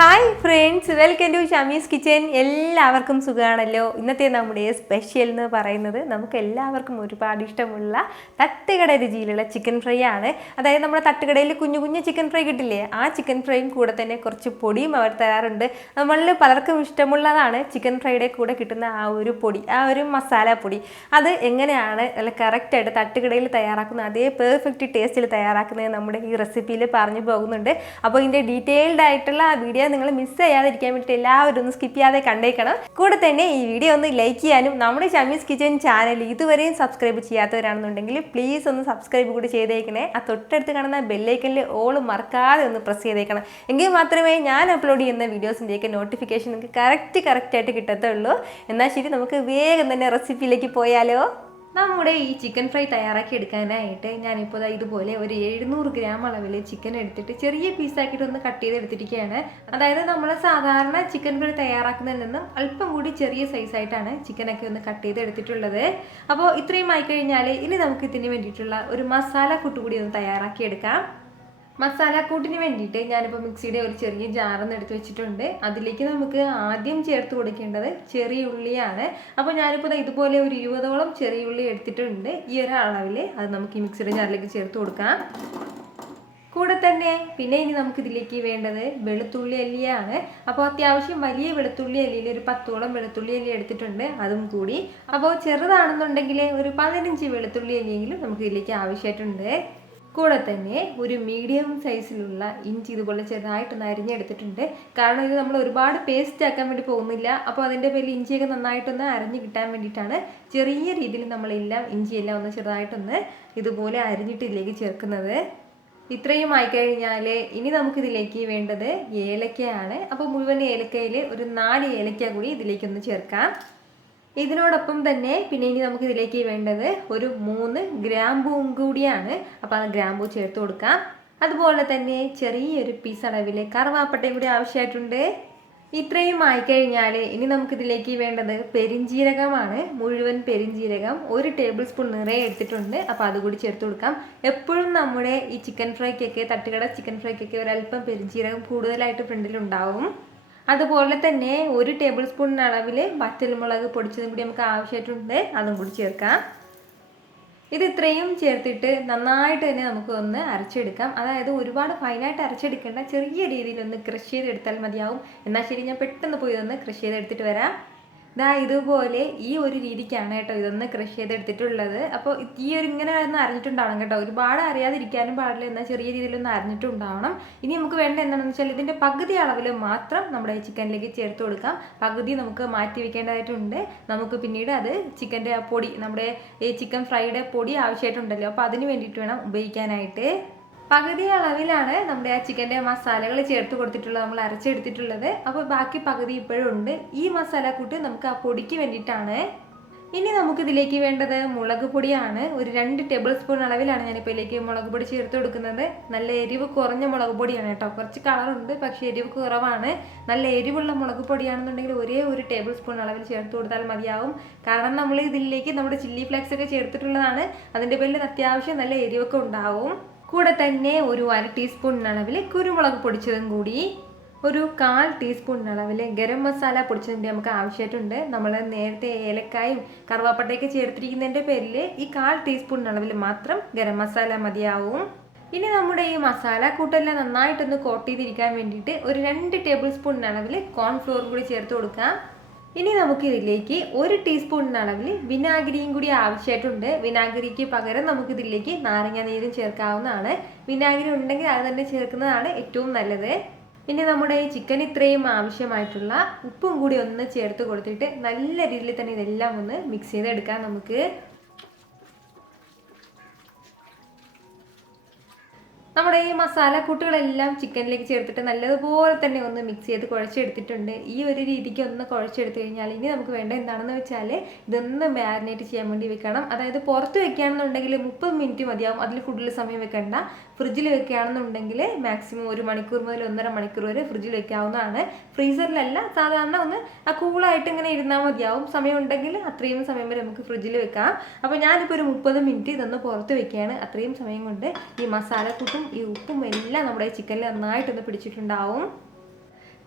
Hi friends, welcome to Shamees kitchen. എല്ലാവർക്കും സുഖമാണല്ലോ. ഇന്നത്തെ നമ്മുടെ സ്പെഷ്യൽ എന്ന് പറയുന്നത് നമുക്ക് എല്ലാവർക്കും ഒരുപാട് ഇഷ്ടമുള്ള തട്ടുകട രുചിയിലുള്ള ചിക്കൻ ഫ്രൈ ആണ്. അതായത് നമ്മുടെ തട്ടുകടയിൽ കുഞ്ഞു കുഞ്ഞു ചിക്കൻ ഫ്രൈ കിട്ടില്ലേ, ആ ചിക്കൻ ഫ്രൈയും കൂടെ തന്നെ കുറച്ച് പൊടിയും അവർ തരാറുണ്ട്. നമ്മളിൽ പലർക്കും ഇഷ്ടമുള്ളതാണ് ചിക്കൻ ഫ്രൈയുടെ കൂടെ കിട്ടുന്ന ആ ഒരു പൊടി, ആ ഒരു മസാല പൊടി. അത് എങ്ങനെയാണ് അല്ല കറക്റ്റായിട്ട് തട്ടുകടയിൽ തയ്യാറാക്കുന്നത്, അതേ പെർഫെക്റ്റ് ടേസ്റ്റിൽ തയ്യാറാക്കുന്നത് നമ്മുടെ ഈ റെസിപ്പിയിൽ പറഞ്ഞു പോകുന്നുണ്ട്. അപ്പോൾ ഇതിൻ്റെ ഡീറ്റെയിൽഡ് ആയിട്ടുള്ള ആ വീഡിയോ നിങ്ങൾ മിസ് ചെയ്യാതിരിക്കാൻ വേണ്ടിയിട്ട് എല്ലാവരും ഒന്ന് സ്കിപ്പ് ചെയ്യാതെ കണ്ടേക്കണം. കൂടെ തന്നെ ഈ വീഡിയോ ഒന്ന് ലൈക്ക് ചെയ്യാനും നമ്മുടെ ഷമീസ് കിച്ചൻ ചാനൽ ഇതുവരെയും സബ്സ്ക്രൈബ് ചെയ്യാത്തവരാണെന്നുണ്ടെങ്കിൽ പ്ലീസ് ഒന്ന് സബ്സ്ക്രൈബ് കൂടി ചെയ്തേക്കണേ. ആ തൊട്ടടുത്ത് കാണുന്ന ബെല്ലൈക്കനിൽ ഓൾ മറക്കാതെ ഒന്ന് പ്രസ് ചെയ്തേക്കണം. എങ്കിൽ മാത്രമേ ഞാൻ അപ്ലോഡ് ചെയ്യുന്ന വീഡിയോസിൻ്റെയൊക്കെ നോട്ടിഫിക്കേഷൻ നിങ്ങൾക്ക് കറക്റ്റായിട്ട് കിട്ടത്തുള്ളൂ. എന്നാൽ ശരി, നമുക്ക് വേഗം തന്നെ റെസിപ്പിയിലേക്ക് പോയാലോ. നമ്മുടെ ഈ ചിക്കൻ ഫ്രൈ തയ്യാറാക്കി എടുക്കാനായിട്ട് ഞാനിപ്പോൾ ഇതുപോലെ ഒരു 700 ഗ്രാം അളവിൽ ചിക്കൻ എടുത്തിട്ട് ചെറിയ പീസാക്കിയിട്ട് ഒന്ന് കട്ട് ചെയ്ത് എടുത്തിരിക്കുകയാണ്. അതായത് നമ്മൾ സാധാരണ ചിക്കൻ ഫ്രൈ തയ്യാറാക്കുന്നതിൽ നിന്നും അല്പം കൂടി ചെറിയ സൈസായിട്ടാണ് ചിക്കനൊക്കെ ഒന്ന് കട്ട് ചെയ്ത് എടുത്തിട്ടുള്ളത്. അപ്പോൾ ഇത്രയും ആയിക്കഴിഞ്ഞാൽ ഇനി നമുക്ക് ഇതിന് വേണ്ടിയിട്ടുള്ള ഒരു മസാല കൂട്ടുകൂടി ഒന്ന് തയ്യാറാക്കി എടുക്കാം. മസാലക്കൂട്ടിന് വേണ്ടിയിട്ട് ഞാനിപ്പോൾ മിക്സിയുടെ ഒരു ചെറിയ ജാറൊന്ന് എടുത്ത് വെച്ചിട്ടുണ്ട്. അതിലേക്ക് നമുക്ക് ആദ്യം ചേർത്ത് കൊടുക്കേണ്ടത് ചെറിയ ഉള്ളിയാണ്. അപ്പോൾ ഞാനിപ്പോൾ ഇതുപോലെ ഒരു 20ഓളം ചെറിയ ഉള്ളി എടുത്തിട്ടുണ്ട്. ഈ ഒരു അളവിൽ അത് നമുക്ക് ഈ മിക്സിയുടെ ജാറിലേക്ക് ചേർത്ത് കൊടുക്കാം. കൂടെ തന്നെ പിന്നെ ഇനി നമുക്കിതിലേക്ക് വേണ്ടത് വെളുത്തുള്ളി അല്ലിയാണ്. അപ്പോൾ അത്യാവശ്യം വലിയ വെളുത്തുള്ളി അല്ലിയിൽ ഒരു 10ഓളം വെളുത്തുള്ളി അല്ലി എടുത്തിട്ടുണ്ട്, അതും കൂടി. അപ്പോൾ ചെറുതാണെന്നുണ്ടെങ്കിൽ ഒരു 15 വെളുത്തുള്ളി അല്ലിയെങ്കിലും നമുക്ക് ഇതിലേക്ക് ആവശ്യമായിട്ടുണ്ട്. കൂടെ തന്നെ ഒരു മീഡിയം സൈസിലുള്ള ഇഞ്ചി ഇതുപോലെ ചെറുതായിട്ടൊന്ന് അരിഞ്ഞെടുത്തിട്ടുണ്ട്. കാരണം ഇത് നമ്മൾ ഒരുപാട് പേസ്റ്റ് ആക്കാൻ വേണ്ടി പോകുന്നില്ല. അപ്പോൾ അതിൻ്റെ പേരിൽ ഇഞ്ചിയൊക്കെ നന്നായിട്ടൊന്ന് അരിഞ്ഞ് കിട്ടാൻ വേണ്ടിയിട്ടാണ് ചെറിയ രീതിയിൽ നമ്മളെല്ലാം ഇഞ്ചിയെല്ലാം ഒന്ന് ചെറുതായിട്ടൊന്ന് ഇതുപോലെ അരിഞ്ഞിട്ട് ഇതിലേക്ക് ചേർക്കുന്നത്. ഇത്രയും ആയിക്കഴിഞ്ഞാൽ ഇനി നമുക്കിതിലേക്ക് വേണ്ടത് ഏലക്കയാണ്. അപ്പോൾ മുഴുവൻ ഏലക്കയിൽ ഒരു 4 ഏലക്ക കൂടി ഇതിലേക്കൊന്ന് ചേർക്കാം. ഇതിനോടൊപ്പം തന്നെ പിന്നെ ഇനി നമുക്ക് ഇതിലേക്ക് വേണ്ടത് ഒരു 3 ഗ്രാമ്പൂവും കൂടിയാണ്. അപ്പോൾ ആ ഗ്രാമ്പൂ ചേർത്ത് കൊടുക്കാം. അതുപോലെ തന്നെ ചെറിയൊരു പീസ് അളവിൽ കറുവാപ്പട്ടയും കൂടി ആവശ്യമായിട്ടുണ്ട്. ഇത്രയും ആയിക്കഴിഞ്ഞാൽ ഇനി നമുക്കിതിലേക്ക് വേണ്ടത് പെരിഞ്ജീരകമാണ്. മുഴുവൻ പെരിഞ്ജീരകം 1 ടേബിൾ സ്പൂൺ നിറയെ എടുത്തിട്ടുണ്ട്. അപ്പോൾ അതുകൂടി ചേർത്ത് കൊടുക്കാം. എപ്പോഴും നമ്മുടെ ഈ ചിക്കൻ ഫ്രൈക്കൊക്കെ, തട്ടുകട ചിക്കൻ ഫ്രൈക്കൊക്കെ ഒരല്പം പെരിഞ്ജീരകം കൂടുതലായിട്ട് ഫ്രണ്ടിലുണ്ടാവും. അതുപോലെ തന്നെ 1 ടേബിൾ സ്പൂൺ അളവിൽ വറ്റൽമുളക് പൊടിച്ചതും കൂടി നമുക്ക് ആവശ്യമായിട്ടുണ്ട്, അതും കൂടി ചേർക്കാം. ഇത് ഇത്രയും ചേർത്തിട്ട് നന്നായിട്ട് തന്നെ നമുക്ക് ഒന്ന് അരച്ചെടുക്കാം. അതായത് ഒരുപാട് ഫൈനായിട്ട് അരച്ചെടുക്കേണ്ട, ചെറിയ രീതിയിൽ ഒന്ന് ക്രഷ് ചെയ്തെടുത്താൽ മതിയാവും. എന്നാൽ ശരി, ഞാൻ പെട്ടെന്ന് പോയി ഒന്ന് ക്രഷ് ചെയ്തെടുത്തിട്ട് വരാം. ഇതുപോലെ ഈ ഒരു രീതിക്കാണ് കേട്ടോ ഇതൊന്ന് ക്രഷ് ചെയ്തെടുത്തിട്ടുള്ളത്. അപ്പോൾ ഈ ഒരു ഇങ്ങനെ ഒന്ന് അരിഞ്ഞിട്ടുണ്ടാവണം കേട്ടോ. ഒരുപാട് അറിയാതിരിക്കാനും പാടില്ല, എന്നാൽ ചെറിയ രീതിയിലൊന്ന് അരിഞ്ഞിട്ടുണ്ടാവണം. ഇനി നമുക്ക് വേണ്ട എന്താണെന്ന് വെച്ചാൽ ഇതിൻ്റെ പകുതി അളവിൽ മാത്രം നമ്മുടെ ചിക്കനിലേക്ക് ചേർത്ത് കൊടുക്കാം. പകുതി നമുക്ക് മാറ്റി വെക്കേണ്ടതായിട്ടുണ്ട്. നമുക്ക് പിന്നീട് അത് ചിക്കൻ്റെ പൊടി, നമ്മുടെ ഈ ചിക്കൻ ഫ്രൈയുടെ പൊടി ആവശ്യമായിട്ടുണ്ടല്ലോ, അപ്പോൾ അതിന് വേണ്ടിയിട്ട് വേണം ഉപയോഗിക്കാനായിട്ട്. പകുതി അളവിലാണ് നമ്മുടെ ആ ചിക്കൻ്റെ മസാലകൾ ചേർത്ത് കൊടുത്തിട്ടുള്ളത്, നമ്മൾ അരച്ചെടുത്തിട്ടുള്ളത്. അപ്പോൾ ബാക്കി പകുതി ഇപ്പോഴും ഉണ്ട്. ഈ മസാലക്കൂട്ട് നമുക്ക് ആ പൊടിക്ക് വേണ്ടിയിട്ടാണ്. ഇനി നമുക്കിതിലേക്ക് വേണ്ടത് മുളക് പൊടിയാണ്. ഒരു 2 ടേബിൾ സ്പൂൺ അളവിലാണ് ഞാനിപ്പോൾ ഇതിലേക്ക് മുളക് പൊടി ചേർത്ത് കൊടുക്കുന്നത്. നല്ല എരിവ് കുറഞ്ഞ മുളക് പൊടിയാണ് കേട്ടോ. കുറച്ച് കളറുണ്ട്, പക്ഷേ എരിവ് കുറവാണ്. നല്ല എരിവുള്ള മുളക് പൊടിയാണെന്നുണ്ടെങ്കിൽ ഒരേ 1 ടേബിൾ സ്പൂൺ അളവിൽ ചേർത്ത് കൊടുത്താൽ മതിയാവും. കാരണം നമ്മൾ ഇതിലേക്ക് നമ്മുടെ ചില്ലി ഫ്ലേക്സ് ഒക്കെ ചേർത്തിട്ടുള്ളതാണ്. അതിൻ്റെ പേരിൽ അത്യാവശ്യം നല്ല എരിവൊക്കെ ഉണ്ടാവും. കൂടെ തന്നെ ഒരു 1 ടീസ്പൂൺ അളവിൽ കുരുമുളക് പൊടിച്ചതും കൂടി, ഒരു 1/4 ടീസ്പൂൺ അളവിൽ ഗരം മസാല പൊടിച്ചതും കൂടി നമുക്ക് ആവശ്യമായിട്ടുണ്ട്. നമ്മൾ നേരത്തെ ഏലക്കായും കറുവാപ്പട്ടയൊക്കെ ചേർത്തിരിക്കുന്നതിൻ്റെ പേരിൽ ഈ 1/4 ടീസ്പൂൺ അളവിൽ മാത്രം ഗരം മസാല മതിയാവും. ഇനി നമ്മുടെ ഈ മസാല കൂട്ടെല്ലാം നന്നായിട്ടൊന്ന് കോട്ട് ചെയ്തിരിക്കാൻ വേണ്ടിയിട്ട് ഒരു 2 ടേബിൾ സ്പൂൺ അളവിൽ കോൺഫ്ലോർ കൂടി ചേർത്ത് കൊടുക്കാം. ഇനി നമുക്ക് ഇതിലേക്ക് 1 ടീസ്പൂൺ അളവിൽ വിനാഗിരിയും കൂടി ആവശ്യമായിട്ടുണ്ട്. വിനാഗിരിക്ക് പകരം നമുക്കിതിലേക്ക് നാരങ്ങ നീരും ചേർക്കാവുന്നതാണ്. വിനാഗിരി ഉണ്ടെങ്കിൽ അത് തന്നെ ചേർക്കുന്നതാണ് ഏറ്റവും നല്ലത്. ഇനി നമ്മുടെ ഈ ചിക്കൻ ഇത്രയും ആവശ്യമായിട്ടുള്ള ഉപ്പും കൂടി ഒന്ന് ചേർത്ത് കൊടുത്തിട്ട് നല്ല രീതിയിൽ തന്നെ ഇതെല്ലാം ഒന്ന് മിക്സ് ചെയ്തെടുക്കാം. നമുക്ക് നമ്മുടെ ഈ മസാലക്കൂട്ടുകളെല്ലാം ചിക്കനിലേക്ക് ചേർത്തിട്ട് നല്ലതുപോലെ തന്നെ ഒന്ന് മിക്സ് ചെയ്ത് കുഴച്ചെടുത്തിട്ടുണ്ട്. ഈ ഒരു രീതിക്ക് ഒന്ന് കുഴച്ചെടുത്ത് കഴിഞ്ഞാൽ ഇനി നമുക്ക് വേണ്ട എന്താണെന്ന് വെച്ചാൽ ഇതൊന്ന് മാരിനേറ്റ് ചെയ്യാൻ വേണ്ടി വെക്കണം. അതായത് പുറത്ത് വെക്കുകയാണെന്നുണ്ടെങ്കിൽ 30 മിനിറ്റ് മതിയാവും, അതിൽ കൂടുതൽ സമയം വെക്കേണ്ട. ഫ്രിഡ്ജിൽ വെക്കുകയാണെന്നുണ്ടെങ്കിൽ മാക്സിമം 1 മണിക്കൂർ മുതൽ 1.5 മണിക്കൂർ വരെ ഫ്രിഡ്ജിൽ വെക്കാവുന്നതാണ്. ഫ്രീസറിലല്ല, സാധാരണ ഒന്ന് കൂളായിട്ട് ഇങ്ങനെ ഇരുന്നാൽ മതിയാവും. സമയം ഉണ്ടെങ്കിൽ അത്രയും സമയം വരെ നമുക്ക് ഫ്രിഡ്ജിൽ വെക്കാം. അപ്പോൾ ഞാനിപ്പോൾ ഒരു 30 മിനിറ്റ് ഇതൊന്ന് പുറത്ത് വെക്കുകയാണ്. അത്രയും സമയം കൊണ്ട് ഈ മസാലക്കൂട്ടും ഈ ഉപ്പും എല്ലാം നമ്മുടെ ചിക്കനിൽ നന്നായിട്ടൊന്ന് പിടിച്ചിട്ടുണ്ടാവും.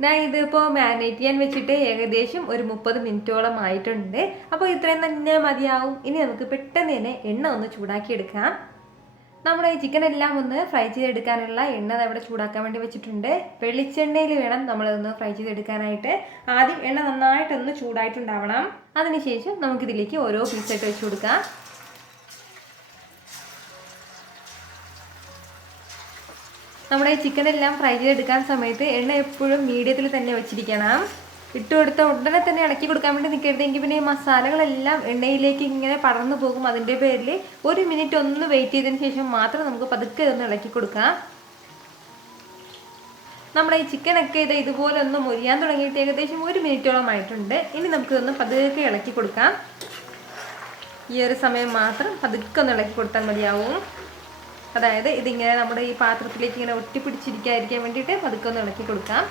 ഞാൻ ഇതിപ്പോൾ മാരിനേറ്റ് ചെയ്യാൻ വെച്ചിട്ട് ഏകദേശം ഒരു 30 മിനിറ്റോളം ആയിട്ടുണ്ട്. അപ്പോൾ ഇത്രയും തന്നെ മതിയാവും. ഇനി നമുക്ക് പെട്ടെന്ന് തന്നെ എണ്ണ ഒന്ന് ചൂടാക്കി എടുക്കാം. നമ്മുടെ ഈ ചിക്കൻ എല്ലാം ഒന്ന് ഫ്രൈ ചെയ്തെടുക്കാനുള്ള എണ്ണ ഇവിടെ ചൂടാക്കാൻ വേണ്ടി വെച്ചിട്ടുണ്ട്. വെളിച്ചെണ്ണയിൽ വേണം നമ്മളതൊന്ന് ഫ്രൈ ചെയ്തെടുക്കാനായിട്ട്. ആദ്യം എണ്ണ നന്നായിട്ടൊന്ന് ചൂടായിട്ടുണ്ടാവണം. അതിനുശേഷം നമുക്കിതിലേക്ക് ഓരോ പീസായിട്ട് വെച്ച് കൊടുക്കാം. നമ്മുടെ ഈ ചിക്കൻ എല്ലാം ഫ്രൈ ചെയ്തെടുക്കാൻ സമയത്ത് എണ്ണ എപ്പോഴും മീഡിയത്തിൽ തന്നെ വെച്ചിരിക്കണം. ഇട്ട് കൊടുത്ത ഉടനെ തന്നെ ഇളക്കി കൊടുക്കാൻ വേണ്ടി നിൽക്കരുതെങ്കിൽ പിന്നെ ഈ മസാലകളെല്ലാം എണ്ണയിലേക്ക് ഇങ്ങനെ പടർന്നു പോകും. അതിൻ്റെ പേരിൽ 1 മിനിറ്റ് ഒന്ന് വെയിറ്റ് ചെയ്തതിന് ശേഷം മാത്രം നമുക്ക് പതുക്കെ ഒന്ന് ഇളക്കി കൊടുക്കാം. നമ്മുടെ ഈ ചിക്കനൊക്കെ ഇതുപോലെ ഒന്ന് മൊരിയാൻ തുടങ്ങിയിട്ട് ഏകദേശം 1 മിനിറ്റോളം ആയിട്ടുണ്ട്. ഇനി നമുക്കിതൊന്ന് പതുക്കെ ഇളക്കി കൊടുക്കാം. ഈ ഒരു സമയം മാത്രം പതുക്കെ ഒന്ന് ഇളക്കി കൊടുത്താൽ മതിയാവും. അതായത് ഇതിങ്ങനെ നമ്മുടെ ഈ പാത്രത്തിലേക്ക് ഇങ്ങനെ ഒട്ടിപ്പിടിച്ചിരിക്കാതിരിക്കാൻ വേണ്ടിയിട്ട് പതുക്കെ ഒന്ന് ഇളക്കി കൊടുക്കാം.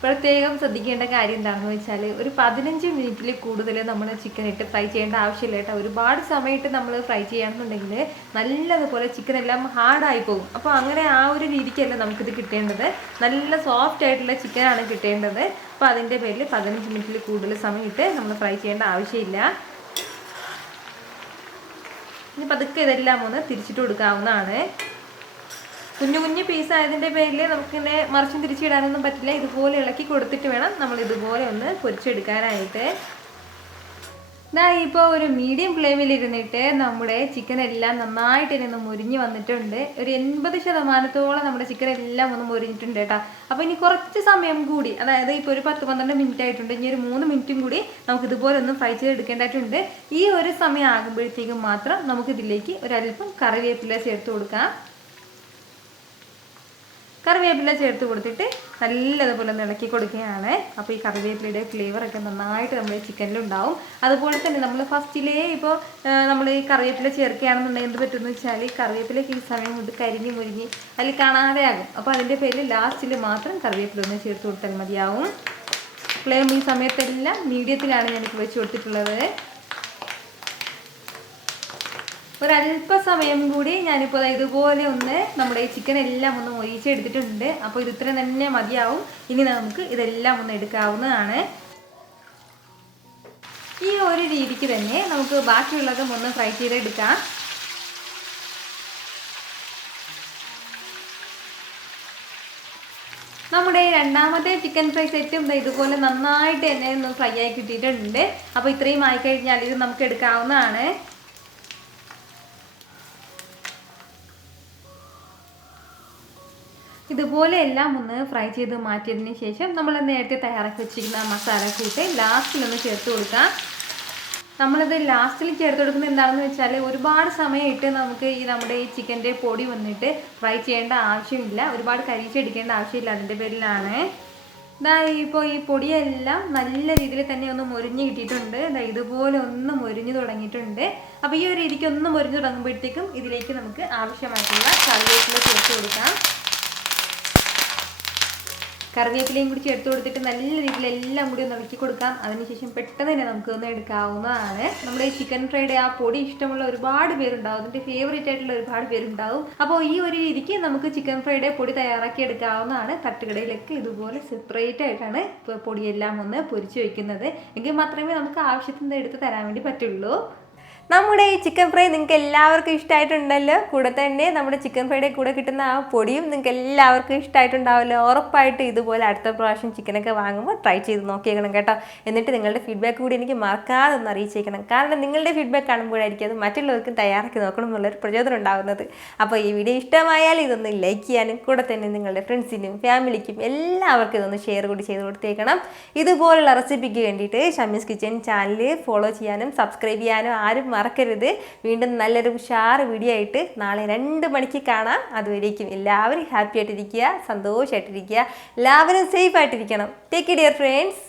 പ്രത്യേകം ശ്രദ്ധിക്കേണ്ട കാര്യം എന്താണെന്ന് വെച്ചാൽ ഒരു 15 മിനിറ്റിൽ കൂടുതൽ നമ്മൾ ചിക്കൻ ഇട്ട് ഫ്രൈ ചെയ്യേണ്ട ആവശ്യമില്ല കേട്ടോ. ഒരുപാട് സമയത്ത് നമ്മൾ ഫ്രൈ ചെയ്യുകയാണെന്നുണ്ടെങ്കിൽ നല്ലതുപോലെ ചിക്കൻ എല്ലാം ഹാർഡായി പോകും. അപ്പോൾ അങ്ങനെ ആ ഒരു രീതിക്കല്ല നമുക്കിത് കിട്ടേണ്ടത്. നല്ല സോഫ്റ്റ് ആയിട്ടുള്ള ചിക്കനാണ് കിട്ടേണ്ടത്. അപ്പോൾ അതിൻ്റെ പേരിൽ 15 മിനിറ്റിൽ കൂടുതൽ സമയം ഇട്ട് നമ്മൾ ഫ്രൈ ചെയ്യേണ്ട ആവശ്യമില്ല. ഇനി പതുക്കെ ഇതെല്ലാം ഒന്ന് തിരിച്ചിട്ട് കൊടുക്കാവുന്നതാണ്. കുഞ്ഞു കുഞ്ഞു പീസായതിൻ്റെ പേരിൽ നമുക്കിങ്ങനെ മറിച്ചും തിരിച്ചിടാനൊന്നും പറ്റില്ല. ഇതുപോലെ ഇളക്കി കൊടുത്തിട്ട് വേണം നമ്മൾ ഇതുപോലെ ഒന്ന് പൊരിച്ചെടുക്കാനായിട്ട്. ഇപ്പോൾ ഒരു മീഡിയം ഫ്ലെയിമിൽ ഇരുന്നിട്ട് നമ്മുടെ ചിക്കൻ എല്ലാം നന്നായിട്ട് തന്നെ ഒന്ന് മുരിഞ്ഞ് വന്നിട്ടുണ്ട്. ഒരു 80% നമ്മുടെ ചിക്കൻ എല്ലാം ഒന്ന് മുരിഞ്ഞിട്ടുണ്ട് കേട്ടോ. അപ്പോൾ ഇനി കുറച്ച് സമയം കൂടി, അതായത് ഇപ്പോൾ ഒരു 10-12 മിനിറ്റ് ആയിട്ടുണ്ട്. ഇനി ഒരു 3 മിനിറ്റും കൂടി നമുക്ക് ഇതുപോലെ ഒന്ന് ഫ്രൈ ചെയ്തെടുക്കേണ്ടതായിട്ടുണ്ട്. ഈ ഒരു സമയം ആകുമ്പോഴത്തേക്കും മാത്രം നമുക്കിതിലേക്ക് ഒരല്പം കറിവേപ്പില ചേർത്ത് കൊടുക്കാം. കറിവേപ്പില ചേർത്ത് കൊടുത്തിട്ട് നല്ലതുപോലെ ഒന്ന് ഇളക്കി കൊടുക്കുകയാണ്. അപ്പോൾ ഈ കറിവേപ്പിലയുടെ ഫ്ലേവറൊക്കെ നന്നായിട്ട് നമ്മുടെ ചിക്കനിലുണ്ടാവും. അതുപോലെ തന്നെ നമ്മൾ ഫസ്റ്റിലേ ഇപ്പോൾ നമ്മൾ ഈ കറിവേപ്പില ചേർക്കുകയാണെന്നുണ്ടെങ്കിൽ എന്ത് പറ്റുമെന്ന് വെച്ചാൽ ഈ കറിവേപ്പിലയ്ക്ക് ഈ സമയം കൊണ്ട് കരിഞ്ഞ് മുരിഞ്ഞ് അതിൽ കാണാതെ ആകും. അപ്പോൾ അതിൻ്റെ പേരിൽ ലാസ്റ്റിൽ മാത്രം കറിവേപ്പില ഒന്ന് ചേർത്ത് കൊടുത്താൽ മതിയാവും. ഫ്ലെയിം ഈ സമയത്തെല്ലാം മീഡിയത്തിലാണ് ഞാനിപ്പോൾ വെച്ച് കൊടുത്തിട്ടുള്ളത്. ഒരല്പസമയം കൂടി ഞാനിപ്പോൾ ഇതുപോലെ ഒന്ന് നമ്മുടെ ഈ ചിക്കൻ എല്ലാം ഒന്ന് മൊരിച്ചെടുത്തിട്ടുണ്ട്. അപ്പോൾ ഇത് ഇത്ര തന്നെ മതിയാവും. ഇനി നമുക്ക് ഇതെല്ലാം ഒന്ന് എടുക്കാവുന്നതാണ്. ഈ ഒരു രീതിക്ക് തന്നെ നമുക്ക് ബാക്കിയുള്ളതും ഒന്ന് ഫ്രൈ ചെയ്തെടുക്കാം. നമ്മുടെ രണ്ടാമത്തെ ചിക്കൻ ഫ്രൈ സെറ്റും ഇതുപോലെ നന്നായിട്ട് തന്നെ ഒന്ന് ഫ്രൈ ആയി കിട്ടിയിട്ടുണ്ട്. അപ്പോൾ ഇത്രയും ആയിക്കഴിഞ്ഞാൽ ഇത് നമുക്ക് എടുക്കാവുന്നതാണ്. ഇതുപോലെ എല്ലാം ഒന്ന് ഫ്രൈ ചെയ്ത് മാറ്റിയതിന് ശേഷം നമ്മൾ നേരത്തെ തയ്യാറാക്കി വെച്ചിരിക്കുന്ന മസാല കൂട്ട് ലാസ്റ്റിലൊന്ന് ചേർത്ത് കൊടുക്കാം. നമ്മളിത് ലാസ്റ്റിൽ ചേർത്ത് കൊടുക്കുന്നത് എന്താണെന്ന് വെച്ചാൽ ഒരുപാട് സമയം ഇട്ട് നമുക്ക് നമ്മുടെ ഈ ചിക്കൻ്റെ പൊടി വന്നിട്ട് ഫ്രൈ ചെയ്യേണ്ട ആവശ്യമില്ല. ഒരുപാട് കരിച്ചെടുക്കേണ്ട ആവശ്യമില്ല. അതിൻ്റെ പേരിലാണ് ഇപ്പോൾ ഈ പൊടിയെല്ലാം നല്ല രീതിയിൽ തന്നെ ഒന്ന് മൊരിഞ്ഞ് കിട്ടിയിട്ടുണ്ട്. ഇതുപോലെ ഒന്ന് മൊരിഞ്ഞ് തുടങ്ങിയിട്ടുണ്ട്. അപ്പോൾ ഈ ഒരു രീതിക്ക് ഒന്ന് മൊരിഞ്ഞ് തുടങ്ങുമ്പോഴത്തേക്കും ഇതിലേക്ക് നമുക്ക് ആവശ്യമായിട്ടുള്ള കറിവേപ്പില ചേർത്ത് കൊടുക്കാം. കറിവേപ്പിലയും കൂടി ചേർത്ത് കൊടുത്തിട്ട് നല്ല രീതിയിൽ എല്ലാം കൂടി ഒന്ന് ഇളക്കി കൊടുക്കാം. അതിനുശേഷം പെട്ടെന്ന് തന്നെ നമുക്കൊന്ന് എടുക്കാവുന്നതാണ്. നമ്മുടെ ഈ ചിക്കൻ ഫ്രൈയുടെ ആ പൊടി ഇഷ്ടമുള്ള ഒരുപാട് പേരുണ്ടാവും. അതിൻ്റെ ഫേവറേറ്റ് ആയിട്ടുള്ള ഒരുപാട് പേരുണ്ടാവും. അപ്പോൾ ഈ ഒരു രീതിക്ക് നമുക്ക് ചിക്കൻ ഫ്രൈയുടെ പൊടി തയ്യാറാക്കി എടുക്കാവുന്നതാണ്. തട്ടുകടയിലൊക്കെ ഇതുപോലെ സെപ്പറേറ്റ് ആയിട്ടാണ് പൊടിയെല്ലാം ഒന്ന് പൊരിച്ച് വയ്ക്കുന്നത്. എങ്കിൽ മാത്രമേ നമുക്ക് ആവശ്യത്തിന് എടുത്ത് തരാൻ വേണ്ടി പറ്റുള്ളൂ. നമ്മുടെ ഈ ചിക്കൻ ഫ്രൈ നിങ്ങൾക്ക് എല്ലാവർക്കും ഇഷ്ടമായിട്ടുണ്ടല്ലോ. കൂടെ തന്നെ നമ്മുടെ ചിക്കൻ ഫ്രൈയുടെ കൂടെ കിട്ടുന്ന ആ പൊടിയും നിങ്ങൾക്ക് എല്ലാവർക്കും ഇഷ്ടമായിട്ടുണ്ടാവുമല്ലോ. ഉറപ്പായിട്ട് ഇതുപോലെ അടുത്ത പ്രാവശ്യം ചിക്കനൊക്കെ വാങ്ങുമ്പോൾ ട്രൈ ചെയ്ത് നോക്കിയേക്കണം കേട്ടോ. എന്നിട്ട് നിങ്ങളുടെ ഫീഡ്ബാക്ക് കൂടി എനിക്ക് മറക്കാതെ ഒന്ന് അറിയിച്ചേക്കണം. കാരണം നിങ്ങളുടെ ഫീഡ്ബാക്ക് കാണുമ്പോഴായിരിക്കും അത് മറ്റുള്ളവർക്കും തയ്യാറാക്കി നോക്കണം എന്നുള്ളൊരു പ്രചോദനം ഉണ്ടാകുന്നത്. അപ്പോൾ ഈ വീഡിയോ ഇഷ്ടമായാൽ ഇതൊന്ന് ലൈക്ക് ചെയ്യാനും കൂടെ തന്നെ നിങ്ങളുടെ ഫ്രണ്ട്സിനും ഫാമിലിക്കും എല്ലാവർക്കും ഇതൊന്ന് ഷെയർ കൂടി ചെയ്ത് കൊടുത്തേക്കണം. ഇതുപോലുള്ള റെസിപ്പിക്ക് വേണ്ടിയിട്ട് ഷമീസ് കിച്ചൻ ചാനൽ ഫോളോ ചെയ്യാനും സബ്സ്ക്രൈബ് ചെയ്യാനും ആരും മറക്കരുത്. വീണ്ടും നല്ലൊരു ഉഷാർ വീഡിയോ ആയിട്ട് നാളെ 2 മണിക്ക് കാണാം. അതുവരേക്കും എല്ലാവരും ഹാപ്പി ആയിട്ടിരിക്കുക, സന്തോഷമായിട്ടിരിക്കുക, എല്ലാവരും സേഫ് ആയിട്ടിരിക്കണം. Take care dear friends.